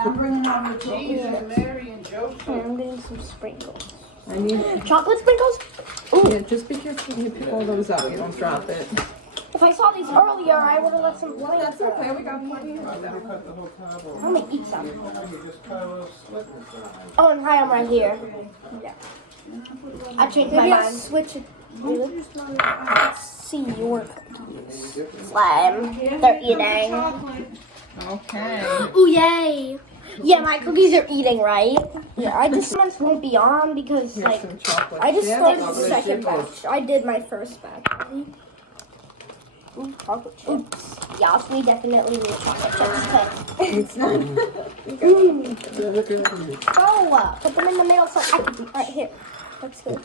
I'm bringing on the cheese and Mary and Joseph. I'm getting some sprinkles. I need. Chocolate sprinkles? Ooh. Yeah, just be careful when you pick all those up. You don't drop it. If I saw these earlier, I would have let some blame. That's okay. We got plenty of I'm them. gonna cut the whole top off. I'm gonna eat some. You just cut a little slit inside. Oh, and hi, I'm right here. Yeah. I changed my mind. Switch it. Let's see your cookies. Slime. They're eating. Okay. Ooh, yay. Yeah, my cookies are eating, right? Yeah, I just won't be on because, Here's like, some chocolate I just chips. started the Chocolate second chips. batch. I did my first batch already. Ooh, chocolate chips. Yes, we definitely need chocolate chips It's not. Oh, put them in the middle so I can eat. Right here. That's good.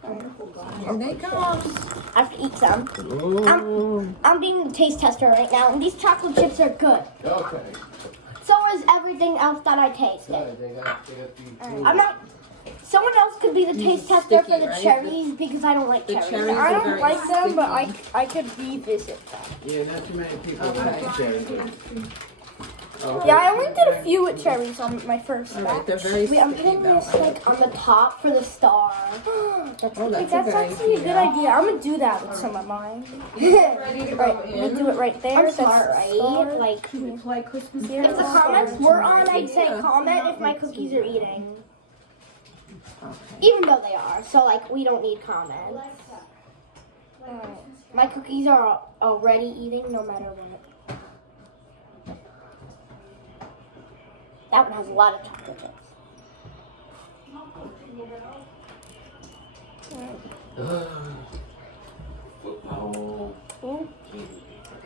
Here they come. I have to eat some. I'm being the taste tester right now, and these chocolate chips are good. Okay. So is everything else that I tasted. They got the I'm not. Someone else could be the taste tester for sticky, the right? cherries because I don't like The cherries. cherries I are don't very like them, but sticky. I could revisit them. Yeah, not too many people Okay. like cherries. Okay. Yeah, I only did a few with cherries on my first All batch. right, they're very Wait, I'm sticky eating though. this like on the top for the star. Oh, Like, that's that's a good actually a good idea. idea. I'm gonna do that with some of mine. Ready to go Right, we in. do it right there. I'm That's smart, the right? star. Like, We play Christmas if the carols. comments were on, I'd say Yeah. comment if my cookies are eating. Okay. Even though they are, so like we don't need comments. My cookies are already eating no matter what. That one has a lot of chocolate chips.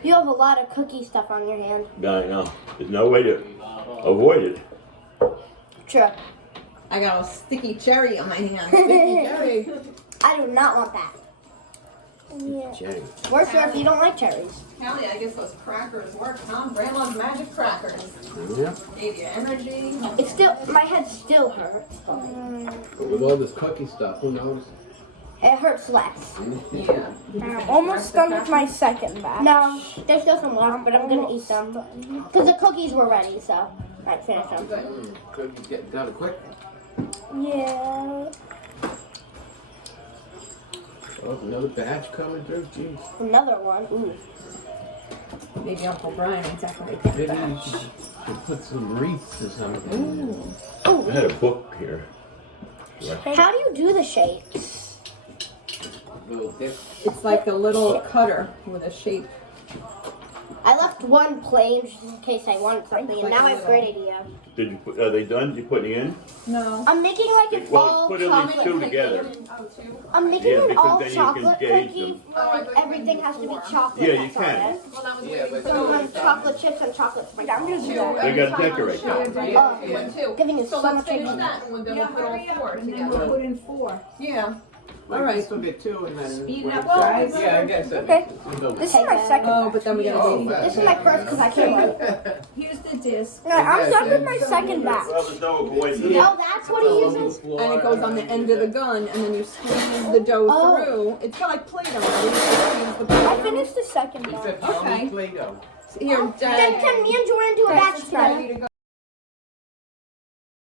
You have a lot of cookie stuff on your hand. Yeah, I know. There's no way to avoid it. True. I got a sticky cherry on my hand. Sticky cherry. I do not want that. Jenny. We're sure if you don't like cherries. Kelly, I guess those crackers work, huh? Grandma's magic crackers. Yeah. Gave you energy. It's still, my head still hurts. But With all this cookie stuff, who knows? it hurts less. Yeah. I'm almost done with my second batch. No, there's still some left, but I'm gonna eat them. Because the cookies were ready, so I'd finish them. Cookies getting done quick. Yeah. Oh, another batch coming through. Jeez. Another one. Ooh. Maybe Uncle Brian exactly. Maybe you should put some wreaths or something. I had a book here. How do you do the shapes? Little dip. It's like a little cutter with a shape. I left one plain just in case I wanted something, and now I have a great idea. Did you put? Are they done? You putting in? No. I'm making like an Well, all put at least chocolate two cookie. together. I'm making Yeah, an because all then you can chocolate gauge cookie. them. Like everything has to be chocolate. Yeah, you that's on can. it. Yeah, but So I'm chocolate chips and chocolate sprinkles. I'm gonna do that. They got to decorate them. Giving you so much Let's finish energy. that and then we'll put all four together. put in 4. Yeah. all right, still get two and then. Speed it up, Well, guys. yeah, I guess. Okay. This is my second Oh, batch. but then we gotta wait. This is my first because I can't wait. Here's the disc. No, I'm done with my second batch. Well, there's no avoiding it. No, that's what he uses. And it goes on the end of the gun, and then you squeeze the dough Oh. through. It's kind of like Play-Doh. You just squeeze the I Play-Doh. finished the second He batch. said, Okay. Play-Doh. Here, Can me and Jordan do a Okay, batch subscribe. together? ready to go.